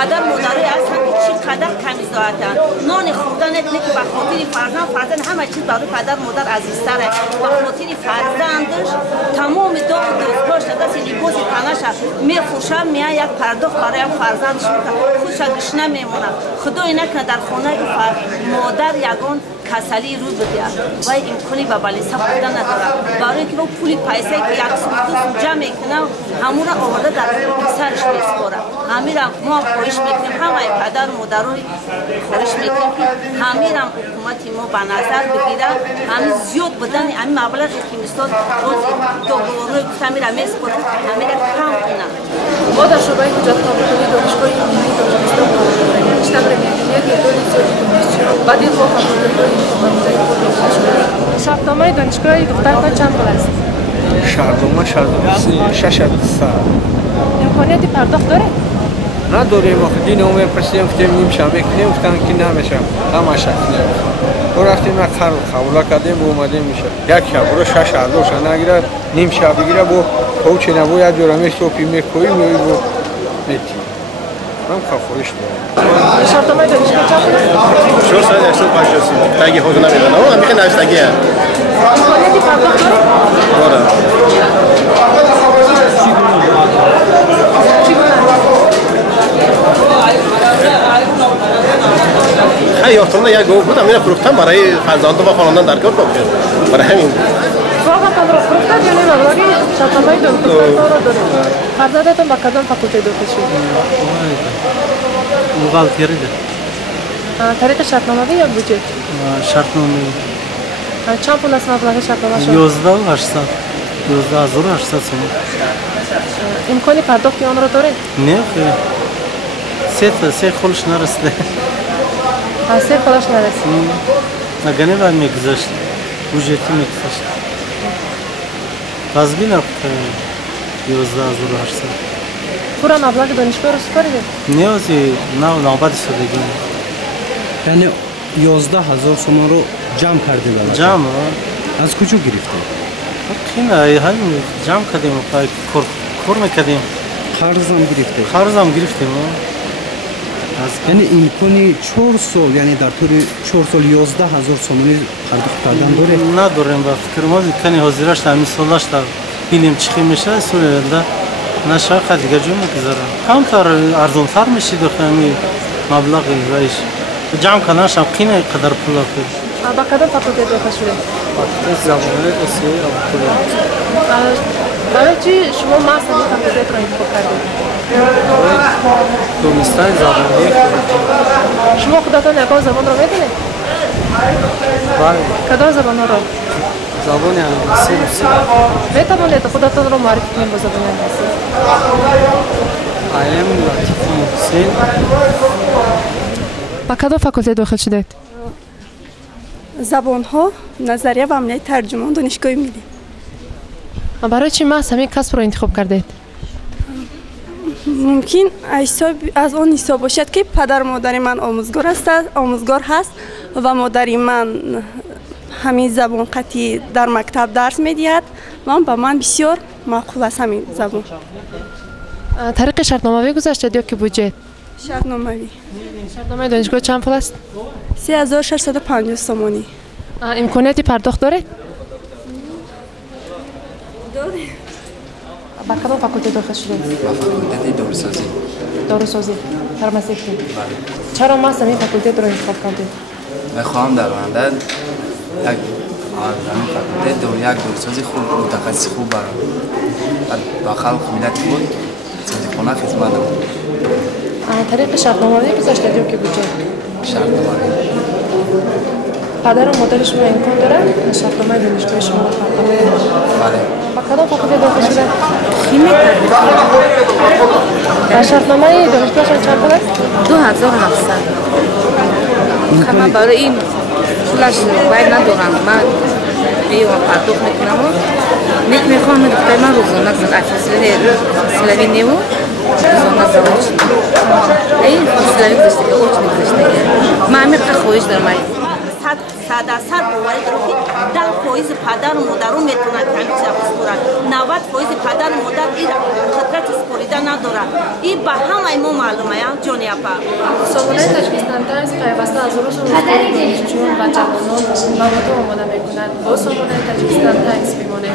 پدر مادری هستن که چقدر کمیزاتن نان خوردن که به خاطر فرزند همه چیز برای پدر مادر عزیزتره به خاطر فرزندش تمام داغ و دستگاهش دست لباس تنش میفروشه میاد یک پرداخت برای فرزندش میکنه خودش گشنه میمونه خدای نکنه در خانه مادر یگان کسلی رو بده و امکانی به بالسا بودن نداره برای اینکه او پول پیسه که یک سوم دو سوم جمع میکنه همون را آورده در سرش میسپاره همین را ما خواهش میکنیم همه پدر و مادرای خواهش میکنیم که همین را حکومت ما به نظر بگیره همین زیاد بدن همین مبلغی که مثلا دوباره همین را میسپاره همین را کم کنه ما در شعبه حجت تابعاتی دانشگاه علمی تاجیکستان کار می‌کنیم. اشتغال می‌کنیم یک دانشجوی دانشجو بعد این شرطنامه دانشگاه دخترتان چند سال است؟ شرطنامه 6 سال. امکانیت پرداخت داره؟ نداریم آخه دین اومد پرسیدیم گفتیم نمیشه میکنیم گفتن که نمیشه همه شک نمیشه رفتیم قبول کردیم اومدیم میشه یک شب رو 6000 شو نگیره نیم شب بگیره با کوچ نباید جوره میستوپی میکوی میوی با میتی من خواهش دارم شرطنامه دانشگاه چند است؟ 4 سال 850 تاگی خود نمیدن اما همیشه نوشتگیه امکانیت پرداخت داره؟ خیلی یافتم یک گفت بودم میره فروختم برای فرزند و خانواده درکار کرد برای همین واقعا تان را فروختن یا نه مبلغی شرطنامه دانشگاه را داره فرزندتان با کدام فاکولته داخل شد بوغالتری طریق شرطنامه یا بودجه شرطنامه چند پول است مبلغ شرطنامه شد 11800 11800 سوم امکانی پرداخت آن را داره نه سه خلش نرسیده سه خلش نرسید نگنه باید میگذاشت بودجتی میگذاشت باز بینم 11800 پورا مبلغ دانشگاه رو سپردید؟ نیازی نوبت سودگی یعنی 11000 سوم رو جمع کرده بود جمع از کجا گرفته؟ خیلی همین جمع کردیم کار میکردیم قرضم گرفتیم یعنی امکانی 4 سال یعنی در طور 4 سال 11000 سوم پرداخت کردن داره؟ نداریم با فکر ما کنی حاضرش همین سالش تا ببینیم چی میشه سوالنده نشه خیلی دیگه جو میگذارم کمتر ارزان‌تر میشه همین مبلغ وایش جمع کردنش هم خیلی قدر پول کرد با کدام فاکولته داخل شده؟ زبان روسیه برای چی شما ماست همین فاکولته را انتخاب کردید؟ دانستن زبانی شما خودتان یکان زبان را میدونید؟ بله کدام زبان را؟ زبان انگلیسی روسی میتوانید خودتان را معرفی کنید با زبان انگلیسی؟ I am لطیف محسن با کدام فاکولته داخل شدید؟ زبان‌ها نظریه و عملیات ترجمان دانشگاه ملی. برای چی ماست همین کسب را انتخاب کردید؟ ممکن از آن حساب باشد که پدر مادر من آموزگار هست و مادر من همین زبان قطعی در مکتب درس می‌دهد و به من بسیار معقول است همین زبان. طریق شرطنامه گذاشتید یا که بودجه؟ شرطنامه دانشگاه چند پول است؟ 3650 سومانی. امکانیت پرداخت داره؟ داره. با کدام فاکولته داخل شدید؟ با فاکولته داروسازی. فارماسیستی. چرا ماست همین فاکولته را انتخاب کردید؟ میخواهم در آینده یک فاکولته یک داروسازی خوب متخصص خوب با خلق ملت خود صادقانه خدمت نمود. طریق شرطنامه گذاشتید یا که بودجه؟ شرطنامه. پدر و مادر شما امکان داره شرطنامه دانشگاه شما را پرداخت کنند؟ بله. با کدام فاکولته داخل شده؟ خیلی در شرطنامه دانشگاهشان چند پول است؟ 2700 من برای این پولش باید ندارم من بیوم پرداخت میکنم و میخوام دختر من روزانه فاصله نیمو روزانه زواج این فاصله گذاشته که اوج میگذاشته من همین خواهش دارم سر باوری دارم که در پای 90% پدر و مادر میتونن کمیسیا بسپرن 90% پدر و مادر این خطرت سپریده ندارن این به همه ما معلومه جانی اپا سامانه تاجیکستان تایمز پیوسته از روز روزگاری دانشجویان و جوانان مواد آماده میکنند با سامانه تاجیکستان تایمز میمانه